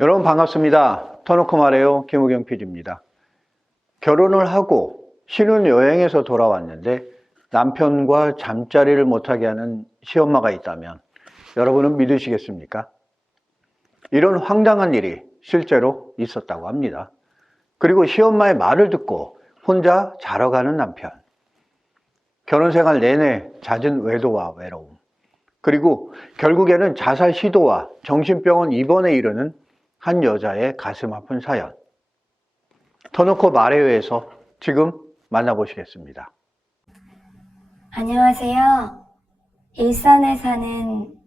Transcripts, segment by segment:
여러분 반갑습니다. 터놓고 말해요. 김우경 PD입니다. 결혼을 하고 신혼여행에서 돌아왔는데 남편과 잠자리를 못하게 하는 시엄마가 있다면 여러분은 믿으시겠습니까? 이런 황당한 일이 실제로 있었다고 합니다. 그리고 시엄마의 말을 듣고 혼자 자러 가는 남편. 결혼생활 내내 잦은 외도와 외로움. 그리고 결국에는 자살 시도와 정신병원 입원에 이르는 한 여자의 가슴 아픈 사연. 터놓고 말해요에서 지금 만나보시겠습니다. 안녕하세요. 일산에 사는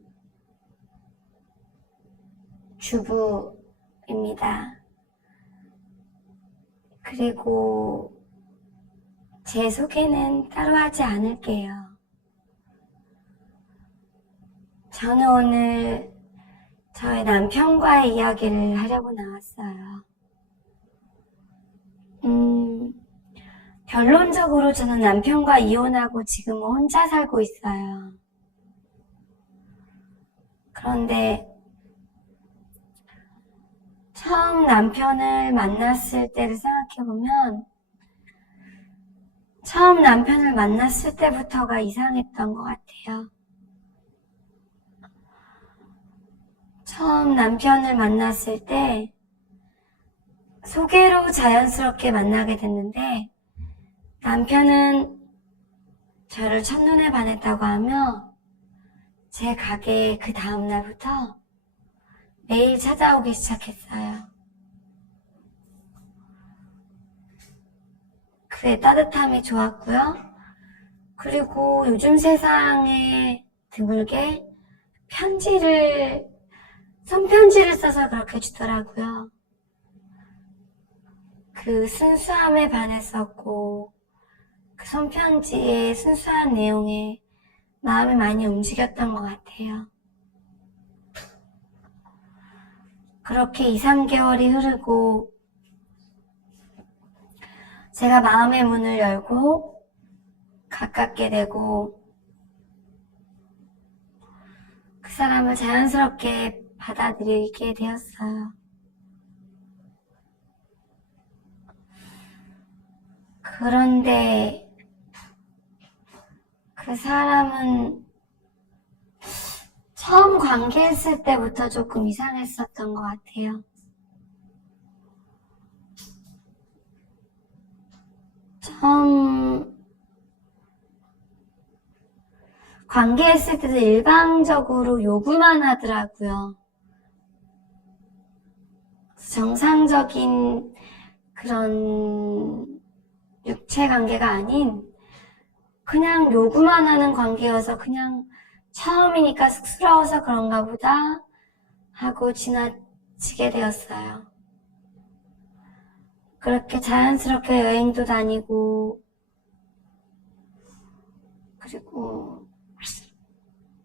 주부입니다. 그리고 제 소개는 따로 하지 않을게요. 저는 오늘 저의 남편과의 이야기를 하려고 나왔어요. 결론적으로 저는 남편과 이혼하고 지금은 혼자 살고 있어요. 그런데 처음 남편을 만났을 때를 생각해보면 처음 남편을 만났을 때부터가 이상했던 것 같아요. 처음 남편을 만났을 때 소개로 자연스럽게 만나게 됐는데 남편은 저를 첫눈에 반했다고 하며 제 가게에 그 다음날부터 매일 찾아오기 시작했어요. 그의 따뜻함이 좋았고요. 그리고 요즘 세상에 드물게 손편지를 써서 그렇게 주더라고요. 그 순수함에 반했었고 그 손편지의 순수한 내용에 마음이 많이 움직였던 것 같아요. 그렇게 2, 3개월이 흐르고 제가 마음의 문을 열고 가깝게 되고 그 사람을 자연스럽게 받아들이게 되었어요. 그런데 그 사람은 처음 관계했을 때부터 조금 이상했었던 것 같아요. 처음 관계했을 때도 일방적으로 요구만 하더라고요. 정상적인 그런 육체 관계가 아닌 그냥 요구만 하는 관계여서 그냥 처음이니까 쑥스러워서 그런가 보다 하고 지나치게 되었어요. 그렇게 자연스럽게 여행도 다니고 그리고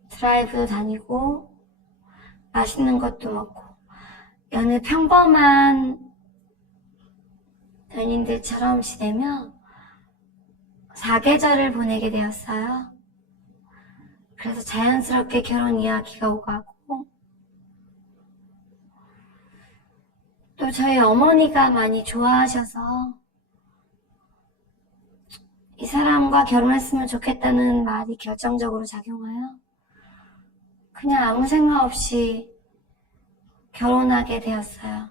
드라이브도 다니고 맛있는 것도 먹고 여느 평범한 연인들처럼 지내며 사계절을 보내게 되었어요. 그래서 자연스럽게 결혼 이야기가 오가고 또 저희 어머니가 많이 좋아하셔서 이 사람과 결혼했으면 좋겠다는 말이 결정적으로 작용하여 그냥 아무 생각 없이 결혼하게 되었어요.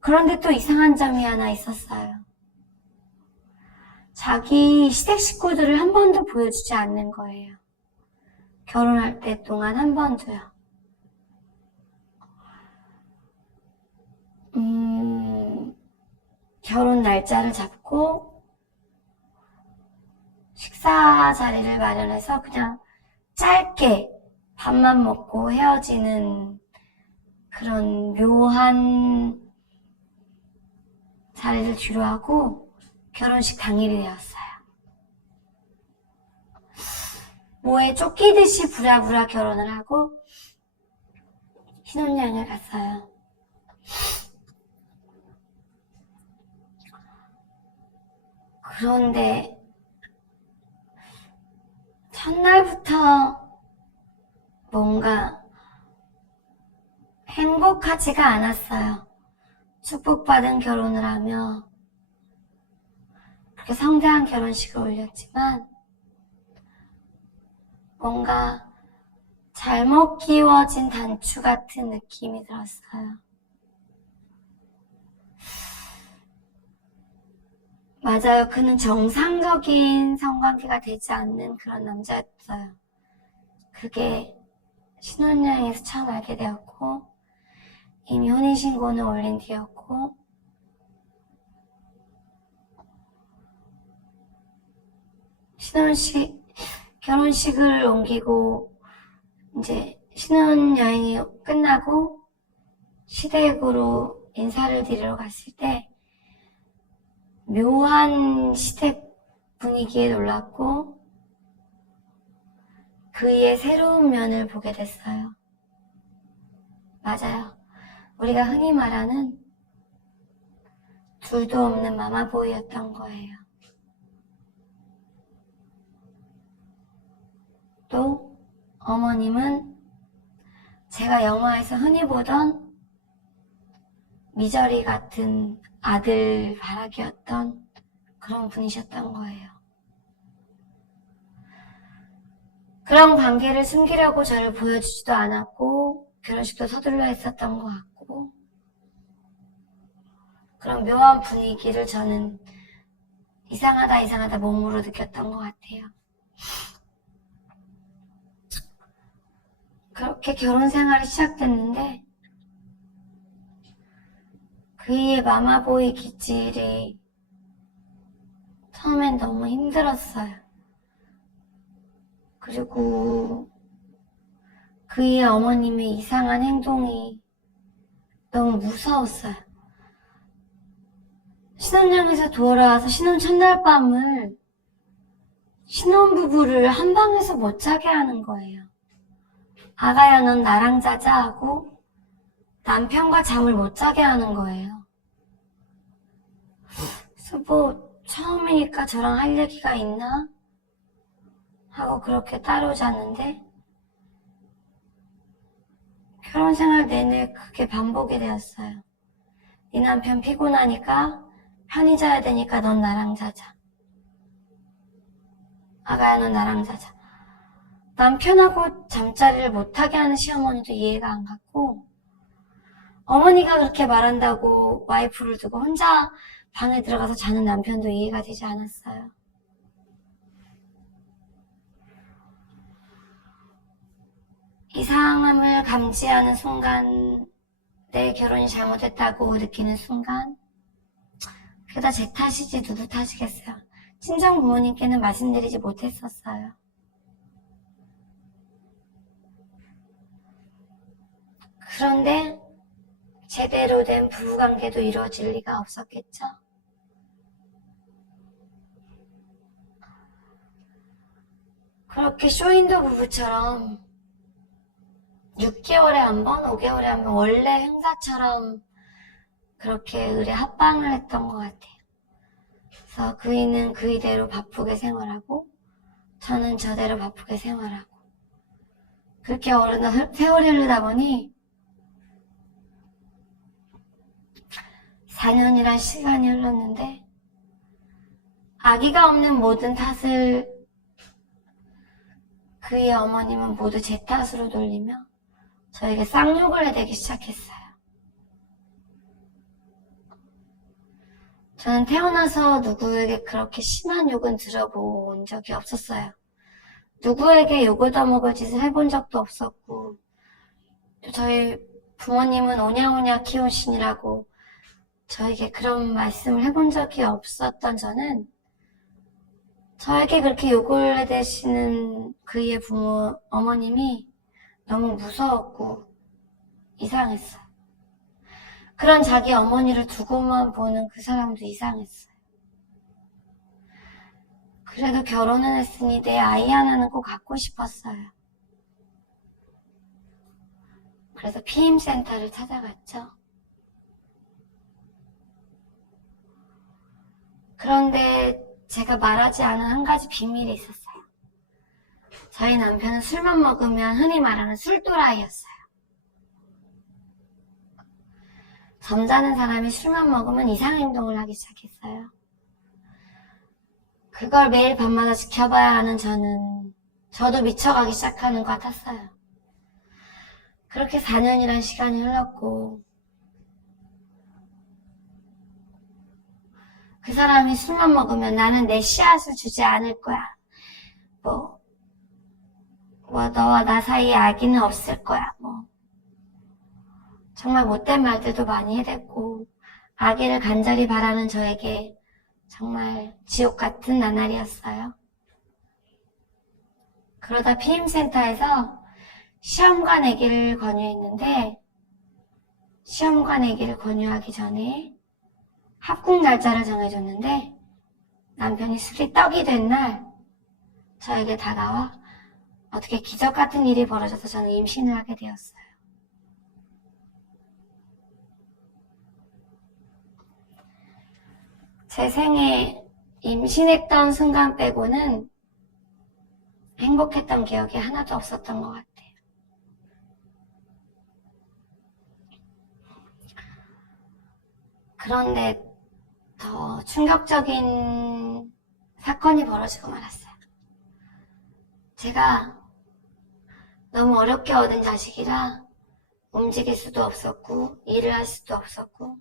그런데 또 이상한 점이 하나 있었어요. 자기 시댁 식구들을 한 번도 보여주지 않는 거예요. 결혼할 때 동안 한 번도요. 결혼 날짜를 잡고 식사 자리를 마련해서 그냥 짧게 밥만 먹고 헤어지는 그런 묘한 자리를 주로하고 결혼식 당일이 되었어요. 뭐에 쫓기듯이 부랴부랴 결혼을 하고 신혼여행을 갔어요. 그런데 첫날부터 뭔가 행복하지가 않았어요. 축복받은 결혼을 하며 그렇게 성대한 결혼식을 올렸지만 뭔가 잘못 끼워진 단추 같은 느낌이 들었어요. 맞아요. 그는 정상적인 성관계가 되지 않는 그런 남자였어요. 그게 신혼여행에서 처음 알게 되었고 이미 혼인신고는 올린 뒤였고 결혼식을 옮기고 이제 신혼여행이 끝나고 시댁으로 인사를 드리러 갔을 때 묘한 시댁 분위기에 놀랐고 그의 새로운 면을 보게 됐어요. 맞아요. 우리가 흔히 말하는 둘도 없는 마마보이였던 거예요. 또 어머님은 제가 영화에서 흔히 보던 미저리 같은 아들 바라기였던 그런 분이셨던 거예요. 그런 관계를 숨기려고 저를 보여주지도 않았고 결혼식도 서둘러 했었던 것 같고 그런 묘한 분위기를 저는 이상하다 몸으로 느꼈던 것 같아요. 그렇게 결혼 생활이 시작됐는데 그의 마마보이 기질이 처음엔 너무 힘들었어요. 그리고 그의 어머님의 이상한 행동이 너무 무서웠어요. 신혼여행에서 돌아와서 신혼 첫날 밤을 신혼부부를 한 방에서 못 자게 하는 거예요. 아가야 넌 나랑 자자 하고 남편과 잠을 못 자게 하는 거예요. 그래서 뭐 처음이니까 저랑 할 얘기가 있나? 하고 그렇게 따로 잤는데 결혼 생활 내내 그게 반복이 되었어요. 네 남편 피곤하니까 편히 자야 되니까 넌 나랑 자자. 아가야 넌 나랑 자자. 남편하고 잠자리를 못하게 하는 시어머니도 이해가 안 갔고 어머니가 그렇게 말한다고 와이프를 두고 혼자 방에 들어가서 자는 남편도 이해가 되지 않았어요. 이상함을 감지하는 순간, 내 결혼이 잘못됐다고 느끼는 순간 그게 다 제 탓이지 누구 탓이겠어요. 친정 부모님께는 말씀드리지 못했었어요. 그런데 제대로 된 부부관계도 이루어질 리가 없었겠죠. 그렇게 쇼윈도 부부처럼 6개월에 한 번, 5개월에 한 번 원래 행사처럼 그렇게 의례 합방을 했던 것 같아요. 그래서 그이는 그이대로 바쁘게 생활하고 저는 저대로 바쁘게 생활하고 그렇게 세월이 흐르다 보니 4년이란 시간이 흘렀는데 아기가 없는 모든 탓을 그의 어머님은 모두 제 탓으로 돌리며 저에게 쌍욕을 해대기 시작했어요. 저는 태어나서 누구에게 그렇게 심한 욕은 들어본 적이 없었어요. 누구에게 욕을 떠먹을 짓을 해본 적도 없었고 또 저희 부모님은 오냐오냐 키우시니라고 저에게 그런 말씀을 해본 적이 없었던 저는 저에게 그렇게 욕을 해대시는 그의 어머님이 너무 무서웠고 이상했어요. 그런 자기 어머니를 두고만 보는 그 사람도 이상했어요. 그래도 결혼은 했으니 내 아이 하나는 꼭 갖고 싶었어요. 그래서 피임센터를 찾아갔죠. 그런데 제가 말하지 않은 한 가지 비밀이 있었어요. 저희 남편은 술만 먹으면 흔히 말하는 술도라이였어요. 점잖은 사람이 술만 먹으면 이상한 행동을 하기 시작했어요. 그걸 매일 밤마다 지켜봐야 하는 저도 미쳐가기 시작하는 것 같았어요. 그렇게 4년이란 시간이 흘렀고, 그 사람이 술만 먹으면 나는 내 씨앗을 주지 않을 거야. 너와 나 사이에 악의는 없을 거야. 정말 못된 말들도 많이 해댔고, 악의를 간절히 바라는 저에게 정말 지옥 같은 나날이었어요. 그러다 피임센터에서 시험관 내기를 권유했는데, 시험관 내기를 권유하기 전에 합국 날짜를 정해줬는데, 남편이 술이 떡이 된 날 저에게 다가와 어떻게 기적 같은 일이 벌어져서 저는 임신을 하게 되었어요. 제 생에 임신했던 순간 빼고는 행복했던 기억이 하나도 없었던 것 같아요. 그런데 더 충격적인 사건이 벌어지고 말았어요. 제가 너무 어렵게 얻은 자식이라 움직일 수도 없었고 일을 할 수도 없었고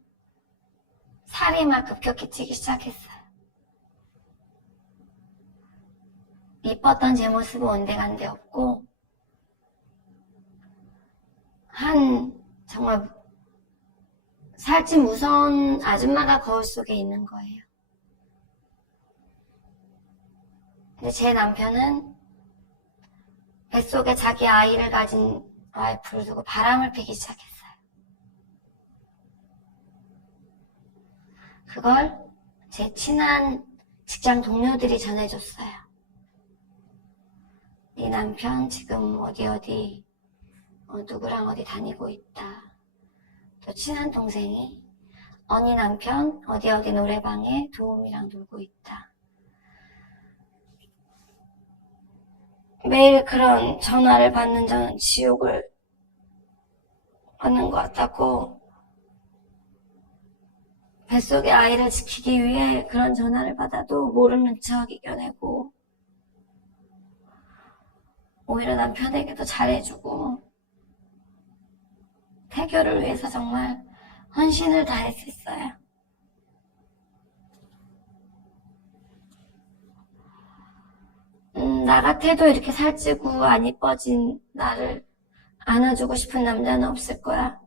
살이 막 급격히 찌기 시작했어요. 이뻤던 제 모습은 온데간데 없고 정말 살찐 무서운 아줌마가 거울 속에 있는 거예요. 근데 제 남편은 뱃속에 자기 아이를 가진 와이프를 두고 바람을 피기 시작했어요. 그걸 제 친한 직장 동료들이 전해줬어요. 네 남편 지금 어디 누구랑 어디 다니고 있다. 또 친한 동생이 언니 남편 어디 노래방에 도우미랑 놀고 있다. 매일 그런 전화를 받는 저는 지옥을 받는 것 같았고, 뱃속의 아이를 지키기 위해 그런 전화를 받아도 모르는 척 이겨내고, 오히려 남편에게도 잘해주고, 태교를 위해서 정말 헌신을 다했었어요. 나 같아도 이렇게 살찌고 안 이뻐진 나를 안아주고 싶은 남자는 없을 거야.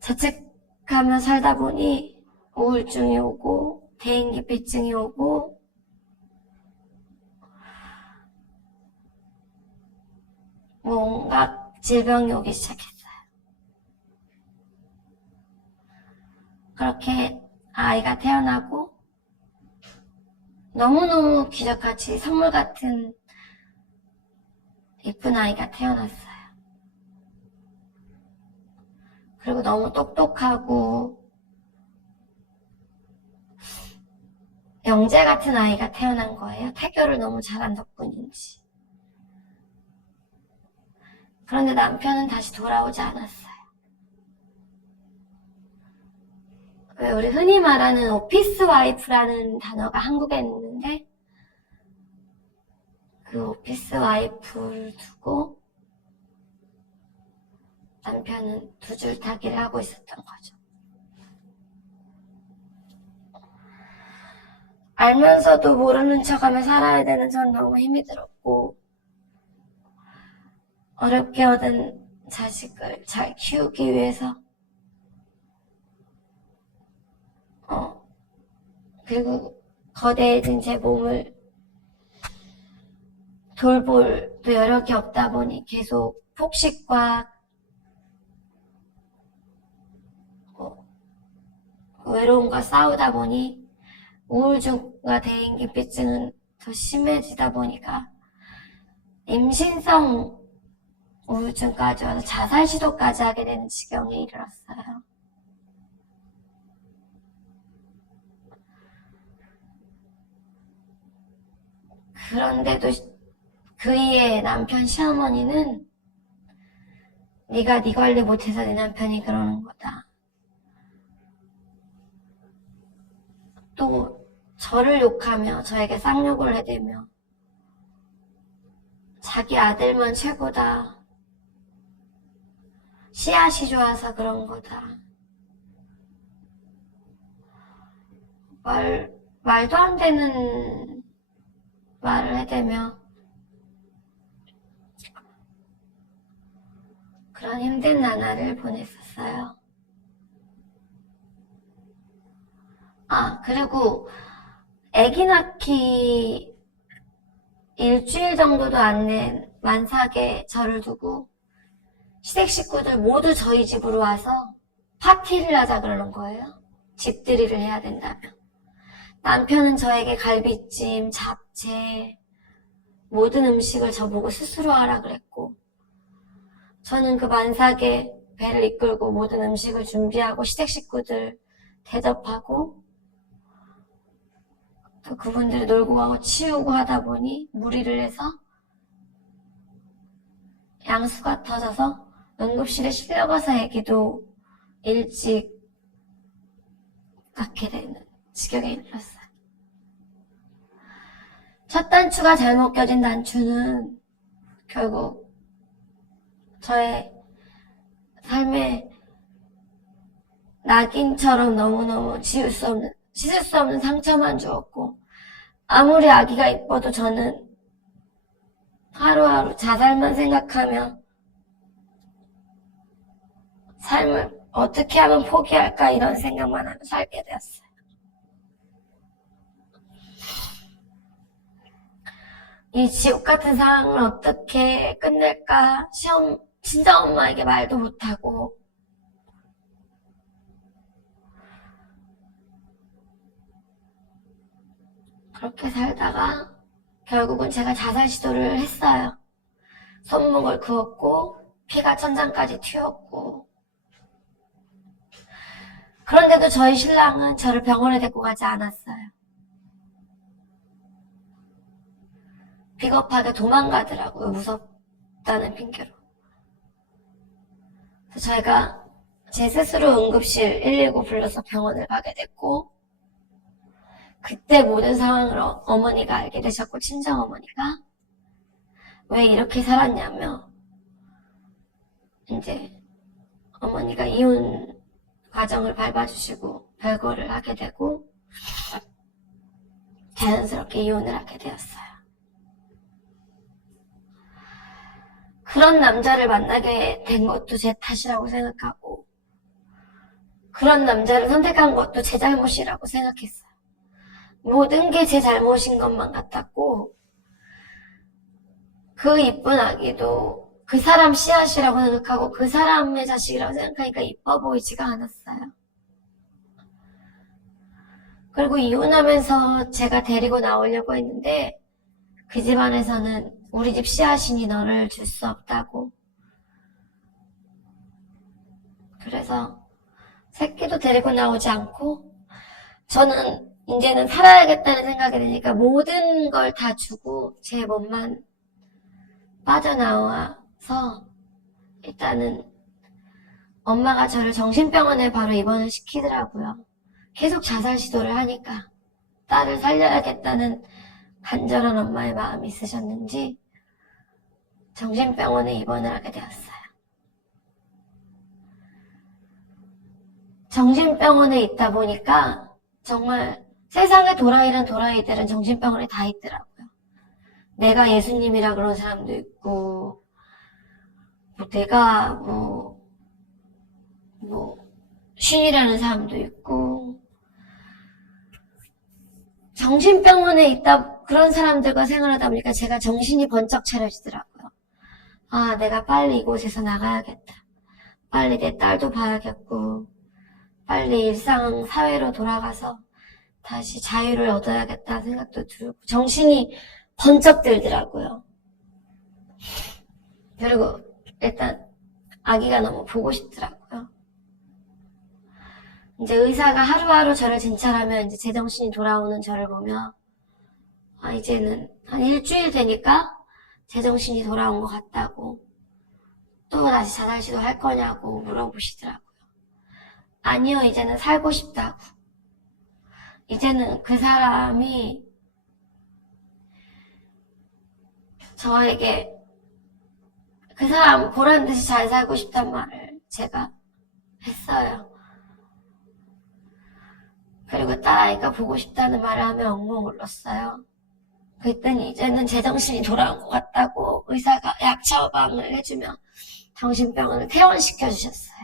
자책하며 살다 보니 우울증이 오고 대인기피증이 오고 온갖 질병이 오기 시작했어요. 그렇게 아이가 태어나고 너무너무 기적같이 선물 같은 예쁜 아이가 태어났어요. 그리고 너무 똑똑하고 영재 같은 아이가 태어난 거예요. 태교를 너무 잘한 덕분인지. 그런데 남편은 다시 돌아오지 않았어요. 왜 우리 흔히 말하는 오피스 와이프라는 단어가 한국에 있는데 그 오피스 와이프를 두고 남편은 두 줄 타기를 하고 있었던 거죠. 알면서도 모르는 척하며 살아야 되는 전 너무 힘이 들었고 어렵게 얻은 자식을 잘 키우기 위해서 그리고 거대해진 제 몸을 돌볼 또 여력이 없다 보니 계속 폭식과 외로움과 싸우다 보니 우울증과 대인기피증은 더 심해지다 보니까 임신성 우울증까지 와서 자살 시도까지 하게 되는 지경에 이르렀어요. 그런데도 그이의 남편 시어머니는 네가 네 관리 못해서 네 남편이 그러는 거다. 또 저를 욕하며 저에게 쌍욕을 해대며 자기 아들만 최고다. 씨앗이 좋아서 그런 거다. 말도 안 되는 말을 해대며 그런 힘든 나날을 보냈었어요. 그리고 아기 낳기 일주일 정도도 안 된 만삭에 저를 두고 시댁 식구들 모두 저희 집으로 와서 파티를 하자 그러는 거예요. 집들이를 해야 된다며. 남편은 저에게 갈비찜, 잡채, 모든 음식을 저보고 스스로 하라 그랬고, 저는 그 만삭에 배를 이끌고 모든 음식을 준비하고 시댁 식구들 대접하고 또 그분들이 놀고 가고 치우고 하다 보니 무리를 해서 양수가 터져서 응급실에 실려가서 아기도 일찍 낳게 되는 지경에 이르렀어요. 첫 단추가 잘못 껴진 단추는 결국 저의 삶에 낙인처럼 너무너무 씻을 수 없는 상처만 주었고, 아무리 아기가 이뻐도 저는 하루하루 자살만 생각하며 삶을 어떻게 하면 포기할까 이런 생각만 하며 살게 되었어요. 이 지옥 같은 상황을 어떻게 끝낼까 친정엄마에게 말도 못하고 그렇게 살다가 결국은 제가 자살 시도를 했어요. 손목을 그었고 피가 천장까지 튀었고, 그런데도 저희 신랑은 저를 병원에 데리고 가지 않았어요. 비겁하게 도망가더라고요. 무섭다는 핑계로. 그래서 저희가 제 스스로 응급실 119 불러서 병원을 가게 됐고, 그때 모든 상황을 어머니가 알게 되셨고, 친정어머니가 왜 이렇게 살았냐며 이제 어머니가 이혼 과정을 밟아주시고 별거를 하게 되고 자연스럽게 이혼을 하게 되었어요. 그런 남자를 만나게 된 것도 제 탓이라고 생각하고, 그런 남자를 선택한 것도 제 잘못이라고 생각했어요. 모든 게 제 잘못인 것만 같았고, 그 이쁜 아기도 그 사람 씨앗이라고 생각하고 그 사람의 자식이라고 생각하니까 이뻐 보이지가 않았어요. 그리고 이혼하면서 제가 데리고 나오려고 했는데 그 집안에서는 우리 집 씨앗이니 너를 줄 수 없다고, 그래서 새끼도 데리고 나오지 않고, 저는 이제는 살아야겠다는 생각이 드니까 모든 걸 다 주고 제 몸만 빠져나와서 일단은 엄마가 저를 정신병원에 바로 입원을 시키더라고요. 계속 자살 시도를 하니까 딸을 살려야겠다는 간절한 엄마의 마음이 있으셨는지 정신병원에 입원을 하게 되었어요. 정신병원에 있다 보니까 정말 세상에 도라이란 도라이들은 정신병원에 다 있더라고요. 내가 예수님이라 그런 사람도 있고, 내가 신이라는 사람도 있고, 정신병원에 있다 그런 사람들과 생활하다 보니까 제가 정신이 번쩍 차려지더라고요. 내가 빨리 이곳에서 나가야겠다. 빨리 내 딸도 봐야겠고, 빨리 일상 사회로 돌아가서 다시 자유를 얻어야겠다 생각도 들고, 정신이 번쩍 들더라고요. 그리고 일단 아기가 너무 보고 싶더라고요. 이제 의사가 하루하루 저를 진찰하면 이제 제정신이 돌아오는 저를 보며 이제는 한 일주일 되니까 제정신이 돌아온 것 같다고, 또 다시 자살 시도할 거냐고 물어보시더라고요. 아니요, 이제는 살고 싶다고. 이제는 그 사람이 저에게 그 사람 보란 듯이 잘 살고 싶단 말을 제가 했어요. 그리고 딸아이가 보고 싶다는 말을 하며 엉엉 울었어요. 그랬더니 이제는 제정신이 돌아온 것 같다고 의사가 약 처방을 해주며 정신병원을 퇴원시켜 주셨어요.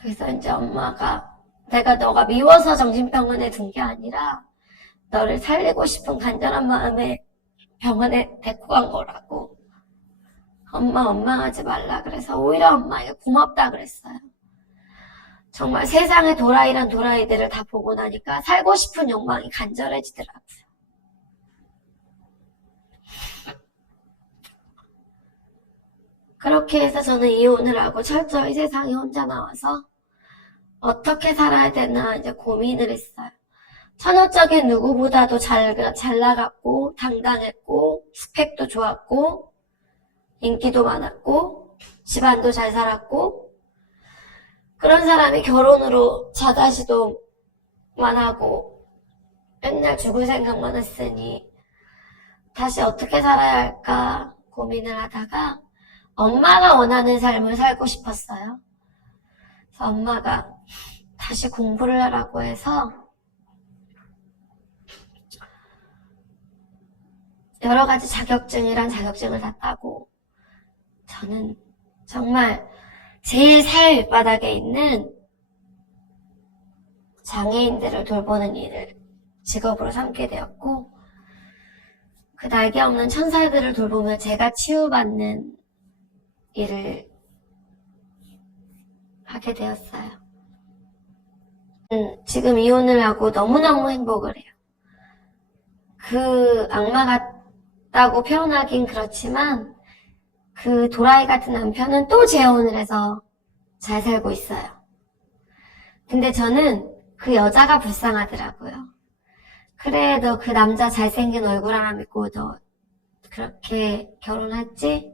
그래서 이제 엄마가 내가 너가 미워서 정신병원에 둔 게 아니라 너를 살리고 싶은 간절한 마음에 병원에 데리고 간 거라고. 엄마 원망하지 말라 그래서 오히려 엄마에게 고맙다 그랬어요. 정말 세상의 도라이란 도라이들을 다 보고 나니까 살고 싶은 욕망이 간절해지더라고요. 그렇게 해서 저는 이혼을 하고 철저히 세상에 혼자 나와서 어떻게 살아야 되나 이제 고민을 했어요. 천여적인 누구보다도 잘 나갔고 당당했고 스펙도 좋았고 인기도 많았고 집안도 잘 살았고 그런 사람이 결혼으로 자다시도만 하고 맨날 죽을 생각만 했으니 다시 어떻게 살아야 할까 고민을 하다가 엄마가 원하는 삶을 살고 싶었어요. 그래서 엄마가 다시 공부를 하라고 해서 여러 가지 자격증이란 자격증을 다 따고 저는 정말 제일 사회 밑바닥에 있는 장애인들을 돌보는 일을 직업으로 삼게 되었고 그 날개 없는 천사들을 돌보며 제가 치유받는 일을 하게 되었어요. 지금 이혼을 하고 너무너무 행복을 해요. 그 악마 같다고 표현하긴 그렇지만 그 도라이 같은 남편은 또 재혼을 해서 잘 살고 있어요. 근데 저는 그 여자가 불쌍하더라고요. 그래, 너 그 남자 잘생긴 얼굴 하나 믿고 너 그렇게 결혼했지?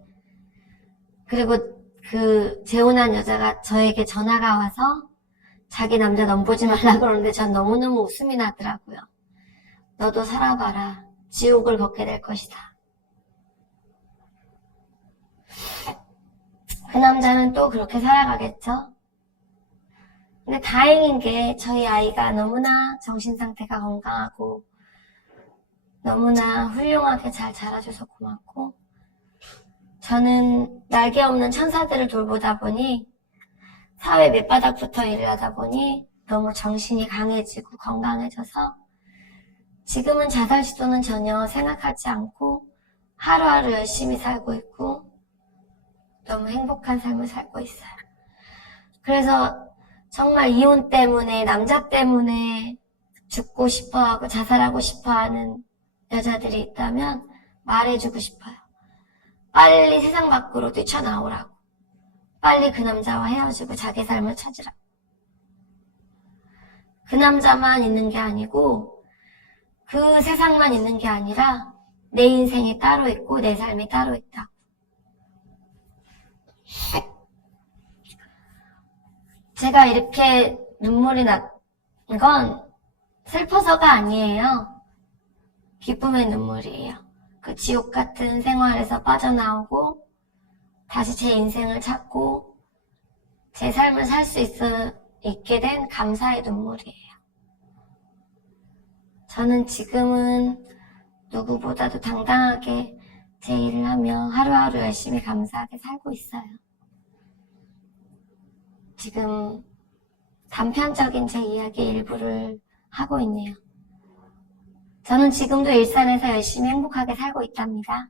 그리고 그 재혼한 여자가 저에게 전화가 와서 자기 남자 넘보지 말라 그러는데 전 너무너무 웃음이 나더라고요. 너도 살아봐라. 지옥을 걷게 될 것이다. 그 남자는 또 그렇게 살아가겠죠? 근데 다행인 게 저희 아이가 너무나 정신 상태가 건강하고 너무나 훌륭하게 잘 자라줘서 고맙고 저는 날개 없는 천사들을 돌보다 보니 사회 밑바닥부터 일을 하다 보니 너무 정신이 강해지고 건강해져서 지금은 자살 시도는 전혀 생각하지 않고 하루하루 열심히 살고 있고 너무 행복한 삶을 살고 있어요. 그래서 정말 이혼 때문에 남자 때문에 죽고 싶어하고 자살하고 싶어하는 여자들이 있다면 말해주고 싶어요. 빨리 세상 밖으로 뛰쳐나오라고. 빨리 그 남자와 헤어지고 자기 삶을 찾으라고. 그 남자만 있는 게 아니고 그 세상만 있는 게 아니라 내 인생이 따로 있고 내 삶이 따로 있다. 제가 이렇게 눈물이 난 건 슬퍼서가 아니에요. 기쁨의 눈물이에요. 그 지옥 같은 생활에서 빠져나오고 다시 제 인생을 찾고 제 삶을 살 수 있게 된 감사의 눈물이에요. 저는 지금은 누구보다도 당당하게 제 일을 하며 하루하루 열심히 감사하게 살고 있어요. 지금 단편적인 제 이야기 일부를 하고 있네요. 저는 지금도 일산에서 열심히 행복하게 살고 있답니다.